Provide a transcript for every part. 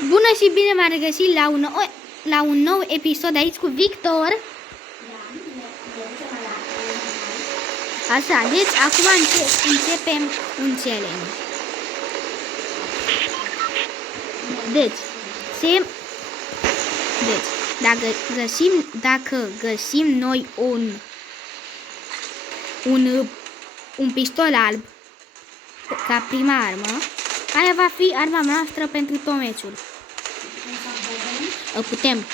Bună și bine m-am regăsit la un nou episod aici cu Victor. Așa, deci acum începem un challenge. Deci, dacă găsim noi un pistol alb ca prima armă, aia va fi arma noastră pentru tot meciul. Putem.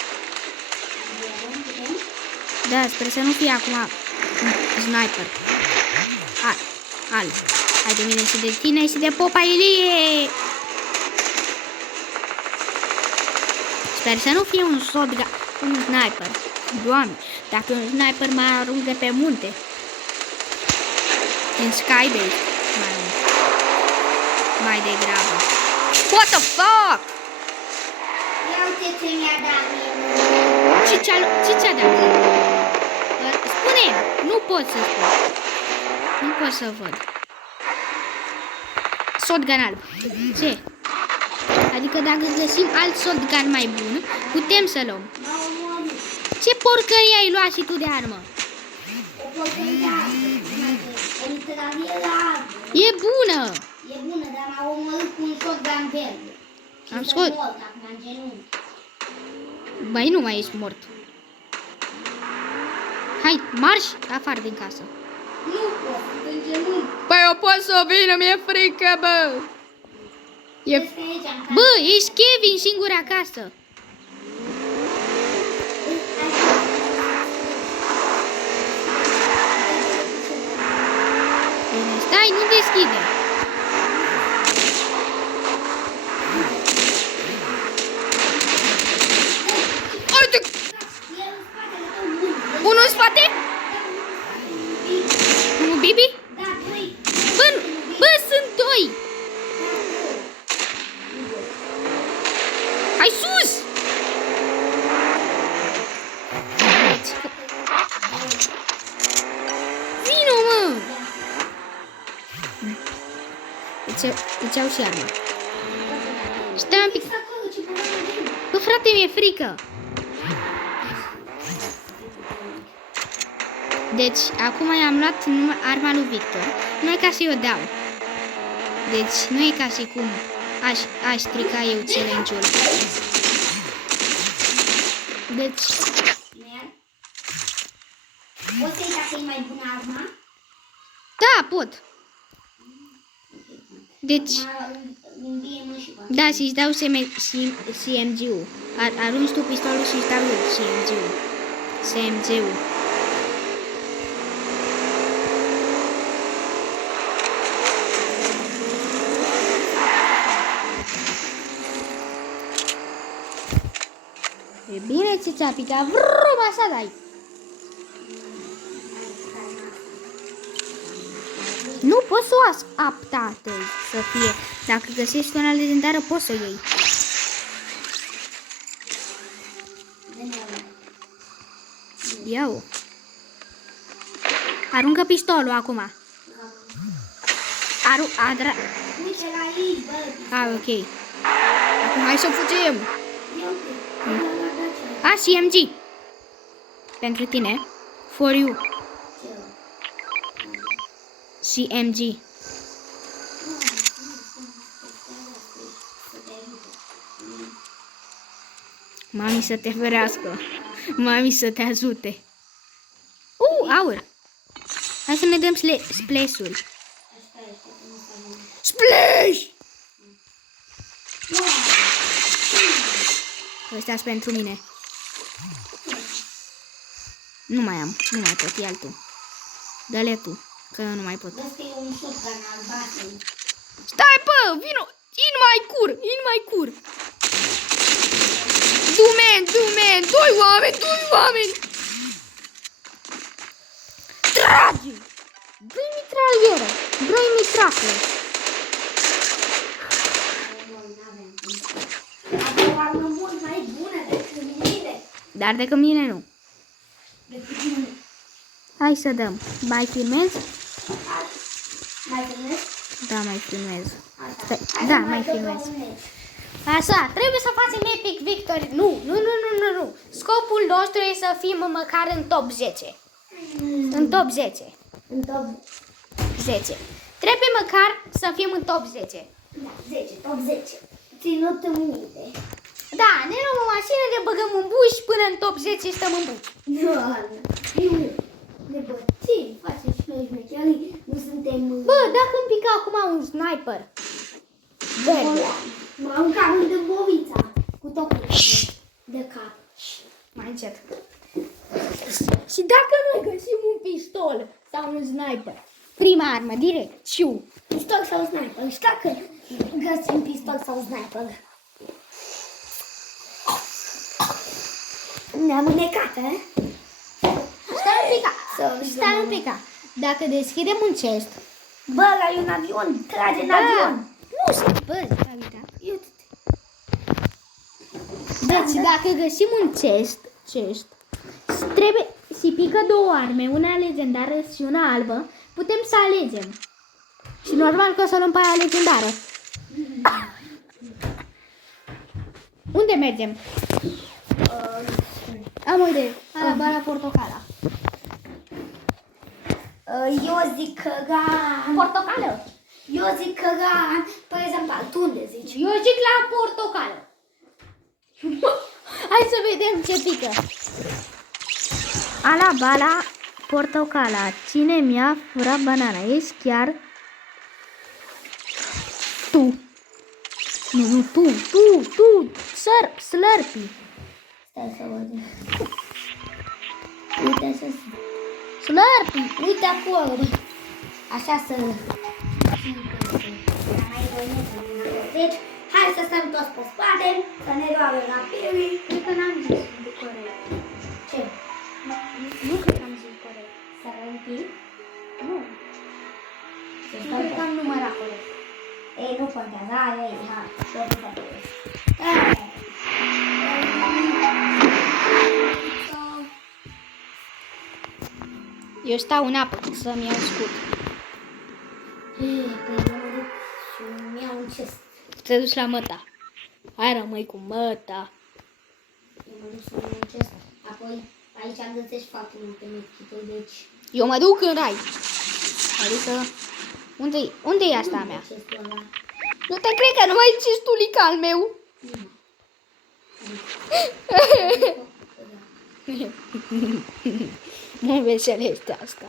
Da, sper să nu fie acum un sniper. Alb. Hai de mine și de tine și de Popa Ilie. Sper să nu fie un shotgun, un sniper. Doamne, dacă un sniper mă arunc de pe munte. În skybase. Mai degrabă. What the fuck? Ia uite ce mi-a dat mie. Ce ți-a dat? Spune, nu pot să spun. Nu pot să văd. Shotgun alb. Ce? Adică dacă găsim alt shotgun mai bun, putem să luăm. Ce porcărie ai luat și tu de armă? O porcărie. E bună! E bună, dar m-a omorât cu un shotgun verde. Am scos. Băi, nu mai ești mort. Hai, marș afară din casă. Nu pot, în genunchi. Păi eu pot să vină, mi-e frică, bă. Bă, ești Kevin singur acasă. Bine, stai, nu deschide. Uite! Unul în spate? Unul Bibi? Da, doi. Bă, sunt doi! Hai sus! Vino, mă! Îți iau și arma. Stai un pic. Bă, frate, mi-e frică. Deci, acum i-am luat arma lui Victor. Nu e ca să-i o dau. Deci, nu e ca și cum aș strica eu challenge-ul. Deci... Poți să-i dacă e mai bună arma? Da, pot. Deci... Da, și-ți dau CMG-ul. Arunci tu pistolul și-ți dau CMG-ul. CMG-ul. E bine ce ți-a picat. Vrum, așa dai. Nu poți să o aptate să fie. Dacă găsești una legendară, poți să o iei. Eu. Aruncă pistolul acum. Uite la ei, bă. Ok. Acum hai să fugim. CMG. Pentru tine. For you. CMG. Mami să te ferească. Mami să te ajute. Aur. Hai să ne dăm splash-ul. Splash! Ăsta-s pentru mine. Nu mai am. Nu mai pot. Ia-l tu. Dă-le tu. Că eu nu mai pot. Stai, bă! Vino! In mai cur! Du-men! Doi oameni! Trage! Dă-i mitralieră! Dă-i mitracă! Avem o armă mult mai bună decât mine. Dar decât mine nu. Hai să dăm. Mai filmezi? Mai filmezi? Da, mai filmez. Da, mai filmez. Așa, trebuie să facem epic victory. Nu. Scopul nostru e să fim măcar în top 10. În top 10. În top 10. Trebuie măcar să fim în top 10. Da, 10, top 10. Ținut minte. Da, ne luăm o mașină, ne băgăm în buși până în top 10 stăm în buși. Nu. Ne bătim, facem și noi șmecherii. Nu suntem... Bă, dacă îmi pica acum un sniper. Verde. M-am cam în bovița. Cu topul de cap. Mai încet. Și dacă noi găsim un pistol sau un sniper, prima armă, direct, șiu. Pistol sau sniper? Și dacă găsim pistol sau sniper? Ne-am înecat, eh? Stai un pic. Dacă deschidem un chest, Bă, ăla e un avion. Trage în avion. nu știu, bă, deci dacă găsim un chest, trebuie și pică două arme, una legendară și una albă, putem să alegem. Și normal că o să luăm pe aia legendară. Unde mergem? Am o idee. La portocala. Eu zic că Portocală? Eu zic că pe exemplu, tu unde zici? Eu zic la portocală. Hai să vedem ce pică. Ala bala portocala. Cine mi-a furat banana? Ești chiar tu. Nu, tu. Slurpee. Stai să văd. Uite așa. Slurpee. Uite acolo. Așa să... Deci, hai să stăm toți pe spate, să ne doară la pielii. Cred că n-am zis corect. Ce? Nu cred că am zis corect. Să rămpim? Nu. Nu cred că am numărat corect. Ei, nu contează. Hai, tot să Eu stau în apă să-mi iau scut. Și îmi iau un chest. Te duci la măta. Hai rămâi cu măta. Eu mă duc să iau un chest. Apoi, aici găsești foarte multe medkituri, deci... Eu mă duc în rai. Adică, unde e asta a mea? Chestul ăla. Nu te cred că nu mai zici tu lica al meu. Mă veselește asta.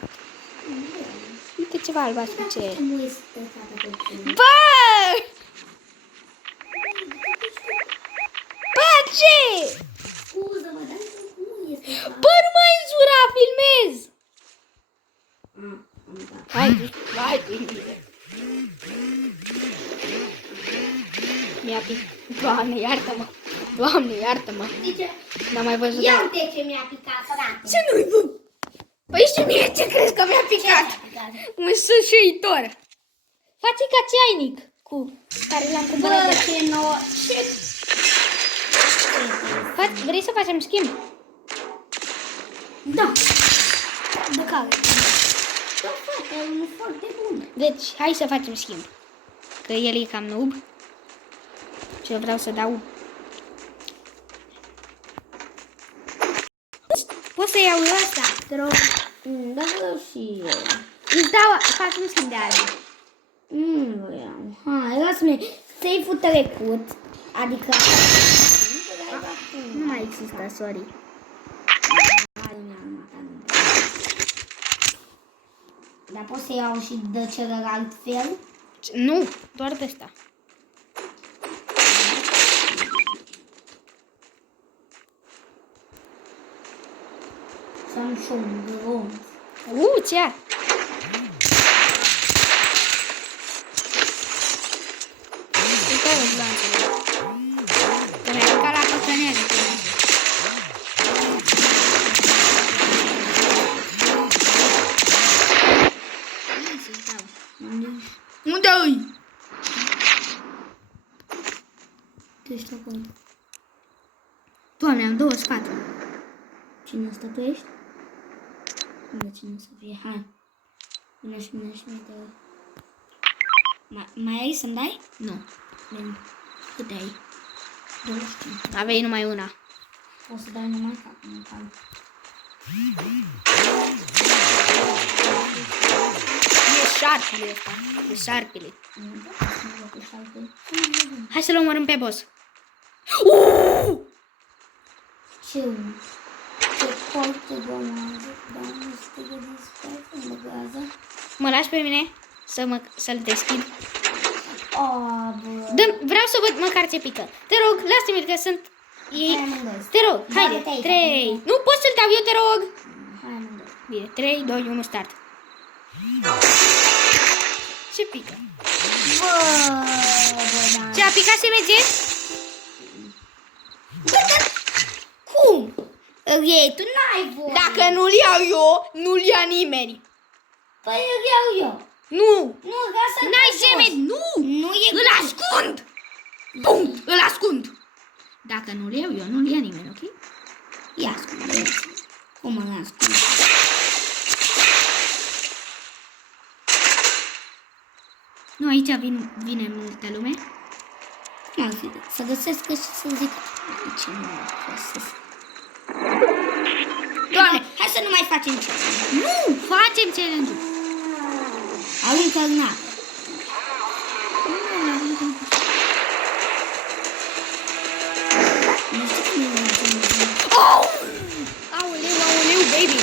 Uite ceva albastru ce e. Nu este stresată pe tine. Bă! Bă, ce? Scuză-mă, dar nu este stresată. Bă, nu mai înjura, filmez! Hai, mi-a picat. Doamne, iartă-mă. Zice, N-am mai văzut. ia uite ce mi-a picat, frate. Ce nu-i bă? Păi și mie ce crezi că mi-a picat? Un sășuitor. Face ca ceainic cu care l-am cumpărat. Bă, ce nouă. Vrei să facem schimb? Da. De care? Da, frate, e foarte bun. Deci, hai să facem schimb. Că el e cam noob. Și eu vreau să dau... Poți să iau eu asta? Te rog. Da, vreau și eu. Îți dau, facem schimb de arme. Nu vreau. Hai, lasă-mi. Safe-ul trecut. Adică... Nu mai există, sorry. Dar pot să iau și de celălalt fel? Nu, doar de asta. Să am și un dron. Ce are? Uite, lanțul. Că mi-a picat la păcănere. Unde-i? Tu ești acolo. Doamne, am două spate. Cine ăsta tu ești? Unde cine să fie? Hai. Vine și mine și mine de... Mai ai să-mi dai? Nu. Bine. Câte ai? Aveai numai una. O să dai numai cal. E șarpele ăsta. E șarpele. Hai să-l omorâm pe boss. Ce foarte gomoază. Doamne, să te gândiți pe mă gază. Mă lași pe mine să-l deschid? Bă. Vreau să văd măcar ce pică. Te rog, lasă-mi că sunt ei. Te rog, haide. 3. Nu poți să-l dau eu, te rog. Hai amândoi. Bine, 3, 2, 1, start. Ce pică? Bă, da. Ce a picat SMG? Cum? Ei, tu n-ai voie. Dacă nu-l iau eu, nu-l ia nimeni. Păi îl iau eu. Nu! Nu, lasă. N-ai SMG, nu! Nu e Îl ascund! Bum! Îl ascund! Dacă nu-l iau eu, nu-l ia nimeni, ok? Ia ascunde. Cum îl ascund? Nu, aici vine multă lume. Să găsesc și să zic. Aici nu găsesc. Doamne! Hai să nu mai facem ce. Nu! Facem challenge-ul! Aruncă în apă. Nu știu cum e mergem. Aoleu, baby!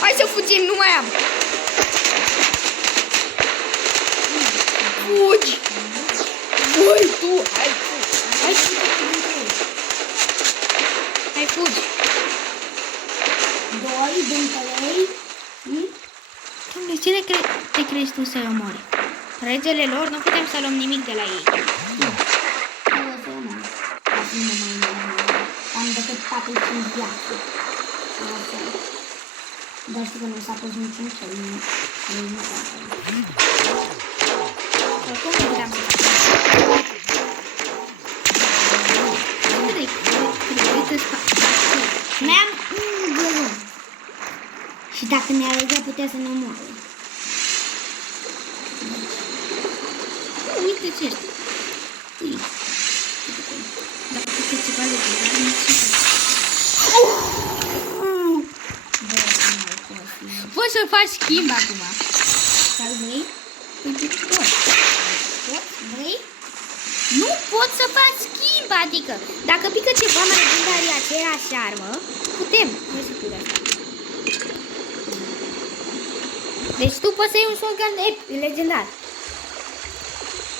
Hai să fugim, nu mai am! Fugi! Ui, tu! Hai, fugi! 2, dântălei. Doamne, cine te crezi tu să-i omori? Regele lor, nu putem să luăm nimic de la ei. Am decât 45 viață. Dar știu că nu s-a pus niciun cel. Oricum nu puteam să fac. Mi-am un gărân. Și dacă ne alegea, putea să ne omoare. Uite ce ești. Dacă putea ceva de dar nu știu. Poți să faci schimb acum. Sau vrei? Uite, poți. Vrei? Nu poți să faci schimb, adică dacă pică ceva mai bun, dar e aceeași armă, putem. Nu știu de asta. Deci tu poți să iei un shotgun legendar.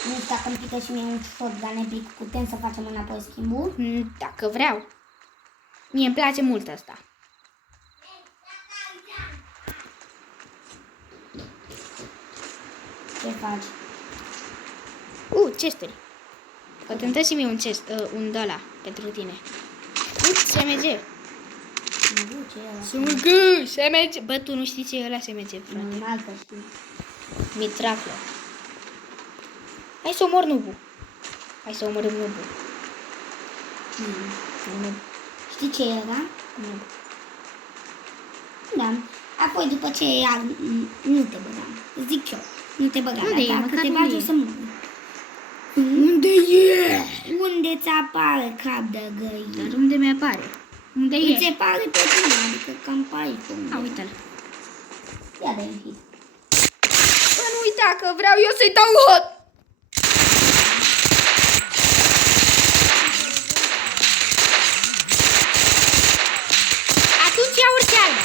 Nu știu dacă îmi pică și mie un shotgun epic, putem să facem înapoi schimbul? Dacă vreau. Mie îmi place mult asta. Ce faci? Chesturi. Poate îmi dă și mie un chest, un ăla pentru tine. SMG. SMG, SMG. Bă, tu nu știi ce e ăla SMG, frate. Normal că știu. Mitraflă. Hai să omor Nubu. Hai să omorâm Nubu. Nu. Știi ce era? Nu. Da. Apoi după ce nu te băgam. Zic eu. Nu te băgam. Unde e? Dacă Măcar te unde bagi e? o să mori. Unde e? Unde ți apare cap de găină? Dar unde mi-apare? Unde Îți e? apare pe tine, adică cam pe aici. A, uite-l. Ia de hit. Bă, nu uita că vreau eu să-i dau hot. Atunci ia orice armă.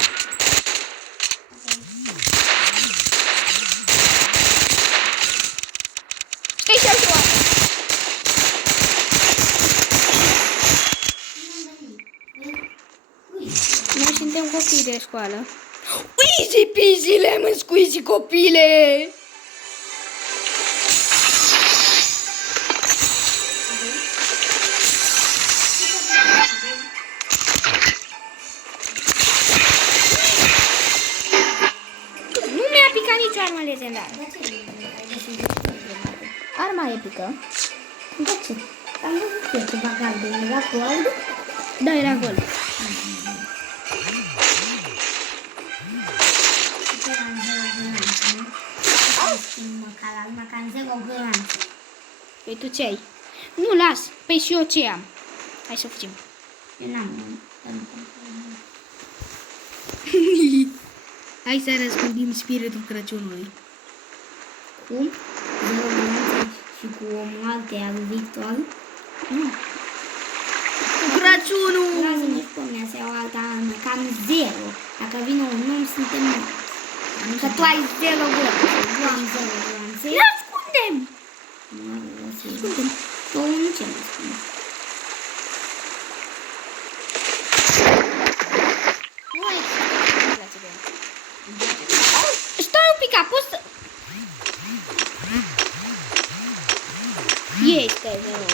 Stai și altceva. Noi suntem copii de școală. Easy peasy lemon squeezy, copile! Nu mi-a picat nicio armă legendară. Arma epică. De ce? Am văzut eu ceva galben. Era cu alb? Da, era gol. Păi tu ce ai? Nu, las. Păi și eu ce am? Hai să fugim. Eu n-am. Hai să răspândim spiritul Crăciunului. Cum? 0 glonțe și cu o moarte al Victor. Crăciunul! Lasă-mi și pe mine să iau alta armă, că am 0. Dacă vine un om, suntem morți. Că tu ai 0 glonțe. Eu am 0 glonțe. Ne ascundem! Ascundem. Tu nu ce mă spune. Nu ai place de el. Stai un pic, a pus... Este rău.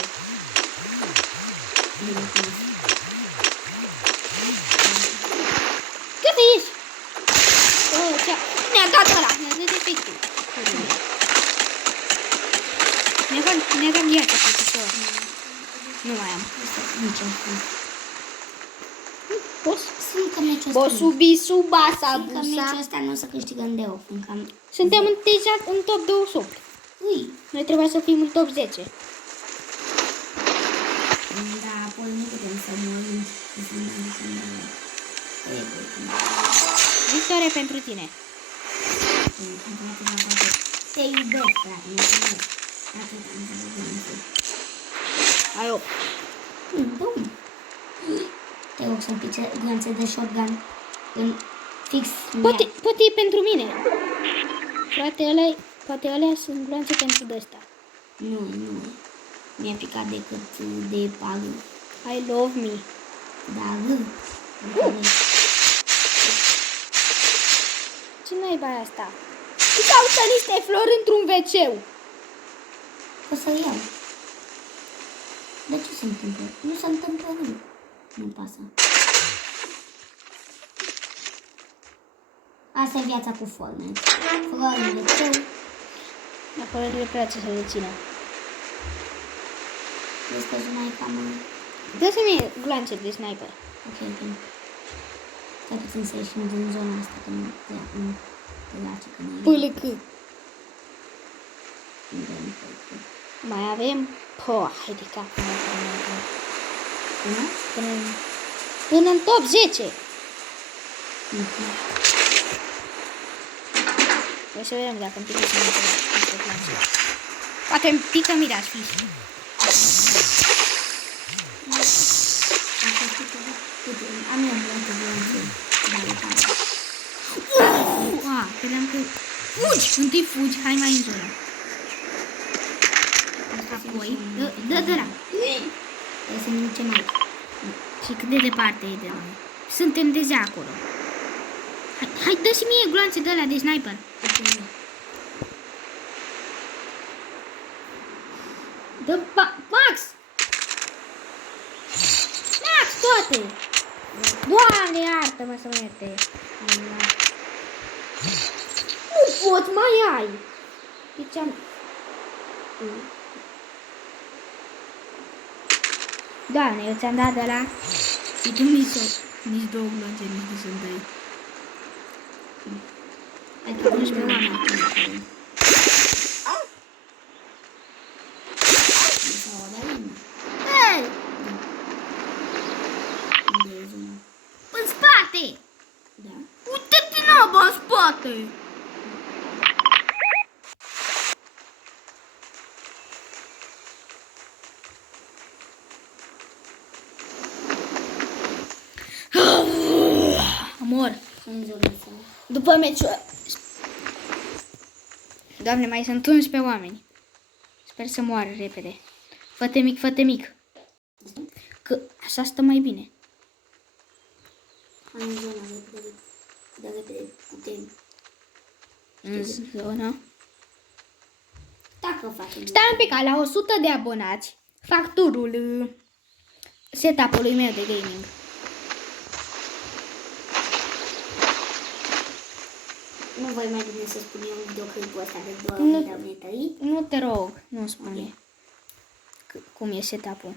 Cât ești? Ne-a dat ăla, ne-a dat efectul. Ne-a dat viața pe picior. Nu mai am. Simt că meciul ăsta Bossul bisu, basa, Simt că meciul busa. ăsta nu o să câștigăm deloc. Fiindcă am... Suntem deja în top 28. Ui. Noi trebuia să fim în top 10. Da, apoi nu putem să murim. Victorie pentru tine. Te iubesc, frate, mulțumesc. Atât am zis. Ai 8. Bun. Te rog să-mi pice glanțe de shotgun în fix Poate e pentru mine. Frate, poate alea sunt glanțe pentru de-asta. Nu. Mi-a picat decât de pagă. I love me. Da, Ce naiba e asta? Tu caută niște flori într-un wc. o să iau. De ce se întâmplă? Nu se întâmplă nimic. Nu pasă. Asta e viața cu Fortnite. Florile tău. Acolo le place să le țină. Vezi că zona e cam... Dă-mi glanțe de sniper. Ok. Stai puțin să ieșim din zona asta, că nu place că nu e... Pâlâc. Nu vrem pâlâc. Mai avem... hai de cap. Până în top 10. Vreau să vedem dacă îmi pică să mă. Poate îmi pică miraș fi. Am eu multe viață. Credeam că... Fugi! Întâi fugi, hai mai în zonă. Apoi, dă. Trebuie să ne ducem aici. Și cât de departe e de noi? Suntem deja acolo. Hai, dă și mie gloanțe de alea de sniper. Dă Max! Max, toate! Doamne, iartă-mă să mă ierte. Nu pot, mai ai! Deci am... Doamne, eu ți-am dat de la... Și tu nici două gloanțe, nici sunt doi. Hai că 11 oameni. Hei! În spate! Da. Uite-te naba în spate! Amor, În zona asta. după meciul... Doamne, mai sunt 11 oameni. Sper să moară repede. Fă-te mic, fă-te mic. Că așa stă mai bine. Hai în zona, repede putem. În zonă. Dacă facem... Stai un pic, la 100 de abonați fac turul setup-ului meu de gaming. Nu voi mai bine să spun eu un videoclipul ăsta de 2 Nu. de abonatori. Nu te rog, nu spune cum e setup-ul.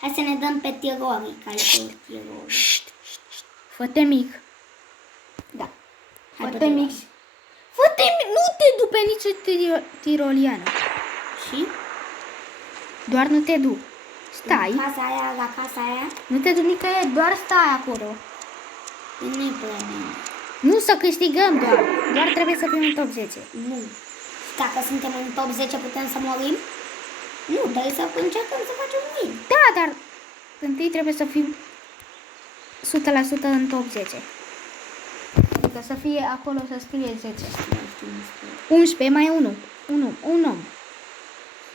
Hai să ne dăm pe terorii, care sunt terorii. Fă-te mic. Da. Hai Fă-te pe mic. terorii. Fă-te mic, nu te du pe nicio tiroliană. Și Și? Doar nu te du. Stai. La casa aia, Nu te du nicăieri, doar stai acolo. nu-i prea bine. Nu să câștigăm doar trebuie să fim în top 10. Nu. Și dacă suntem în top 10 putem să murim? Nu, trebuie să încercăm să facem win. Da, dar întâi trebuie să fim 100% în top 10. Adică să fie acolo să scrie 10. 11, mai 1. Un om.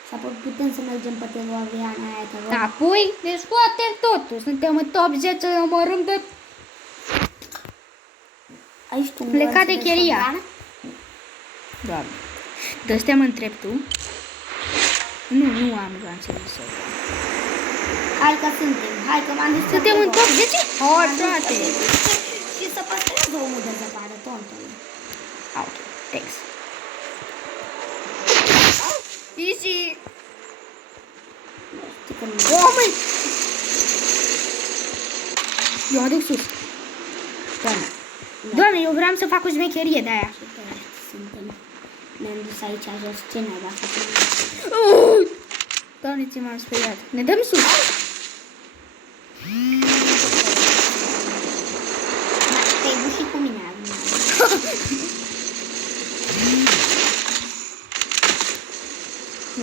Și apoi putem să mergem pe teroariana aia, te rog. Da, apoi, deci scoatem totul. Suntem în top 10, numărăm de... Aici tu Plecat de cheria. Doamne. De ăstea mă întreb tu? Nu am lanțe de sol. Hai că suntem. Hai că m-am distrat. Suntem în top 10? Hai, frate. Și să păstrează omul de zăpadă, tontele. Ok, thanks. Easy. Știi că nu. Oh, măi! Eu aduc sus. Doamne, eu vreau să fac o șmecherie de aia. Suntem. Ne-am dus aici jos. Ce ne-a dat? Doamne, ți m-am speriat. Ne dăm sus. Te-ai bușit cu mine.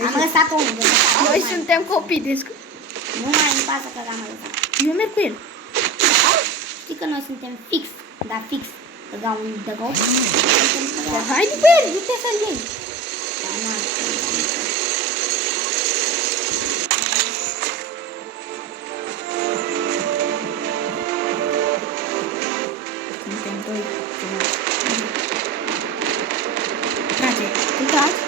Am lăsat omul de zăpadă. Noi suntem copii, deci... Nu mai îmi pasă că l-am lăsat. Eu merg cu el. Știi că noi suntem fix, dar fix, round the go. Hai după el, du-te să-l iei. Suntem doi. Trage, tu tragi?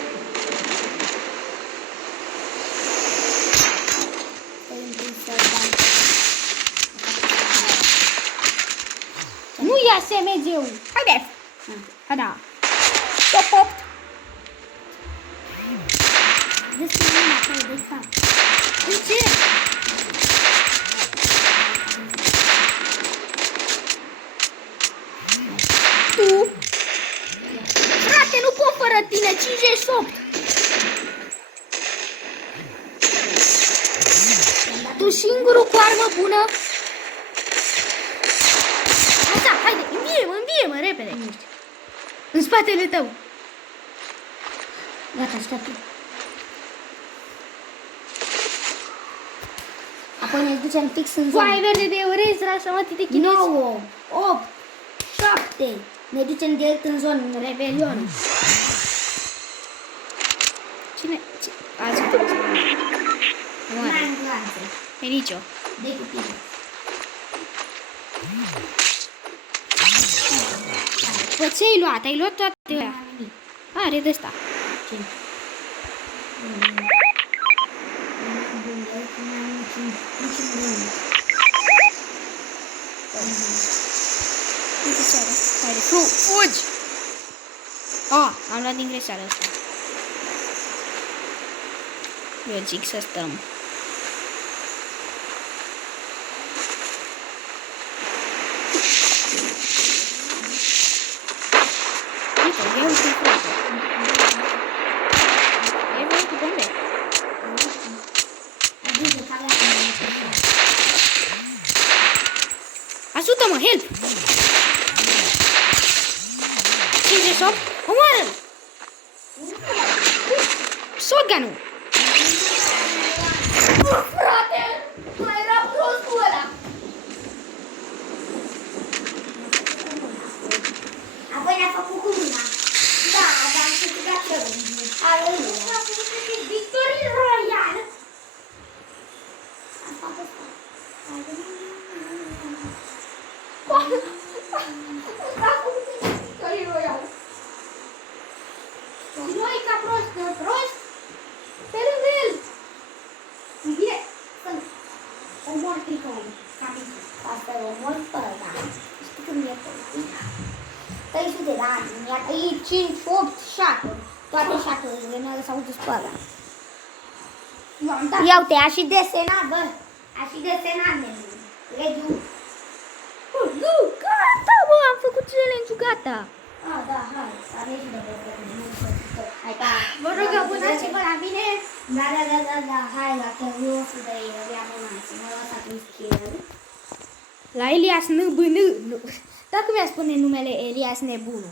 Nu ia SMG-ul. Haide! Haida! Top 8! Vezi că nu mă acolo de fapt. De ce? Tu? Frate, nu pot fără tine, 58! Tu singurul cu armă bună? Așa, haide, învie-mă, repede. În spatele tău. Gata, așteaptă. Apoi ne ducem fix în zonă. Foaie verde de orez, rașamate de chinezi. 9, 8, 7. Ne ducem direct în zonă, în Revelion. Cine? Azi uite. Nu ai glanțe. E nicio. De cu tine. Păi ce-ai luat? Ai luat toate alea. Are de ăsta. Ce? Uite seara. Haide, fugi! Oh, am luat din greșeală asta. Eu zic să stăm. Uite, ia uite, frate. E vreo cu bombe. Ajută-mă, help! 58, omoară-l! Shotgun-ul! Frate, mai era prostul ăla! Apoi ne-a făcut cu luna. Da, dar am câștigat cerul. Aleluia. A făcut victorie royală! Asta a fost. A făcut victorie royală! Și noi ca prost, pe lângă el! Bine, să-l omor tricoul. Capitol. Asta e omor fără, da. Știi când e politic? 300 de ani. Mi-a trăit 5, 8 șaturi. Toate șaturile ne-au lăsat de spălă. Eu am dat. Ia uite, a și desenat, bă. A și desenat, nene. Regiu. Nu, gata, bă, am făcut challenge-ul, gata. A, da, hai, să avem și de tot. Hai, pa! Vă rog, abonați-vă la mine. Da, hai, dacă eu o să dai abonați, mă lăsați un skill. La Elias NBN. Dacă mi-a spune numele Elias Nebunu.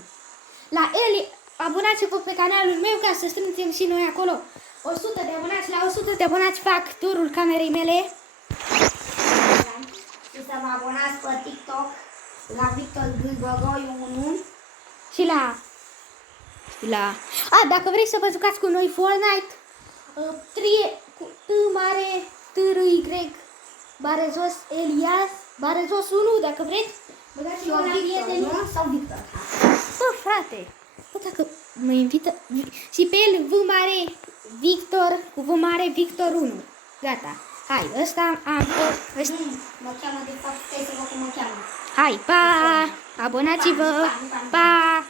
La Eli, abonați-vă pe canalul meu ca să strângem și noi acolo 100 de abonați. La 100 de abonați fac turul camerei mele. Și să vă abonați pe TikTok la Victor Grigoroi 1. Și la... A, dacă vrei să vă jucați cu noi Fortnite, cu T mare, T R Y, bare jos Elias, bare jos 1, dacă vreți. Băgați-vă la prietenii. Sau Victor. Bă, frate, bă, dacă mă invită... Și pe el V mare Victor, cu V mare Victor 1. Gata. Hai, ăsta am... Mă cheamă, de fapt, stai să văd cum mă cheamă. Hai, pa! Abonați-vă! Pa!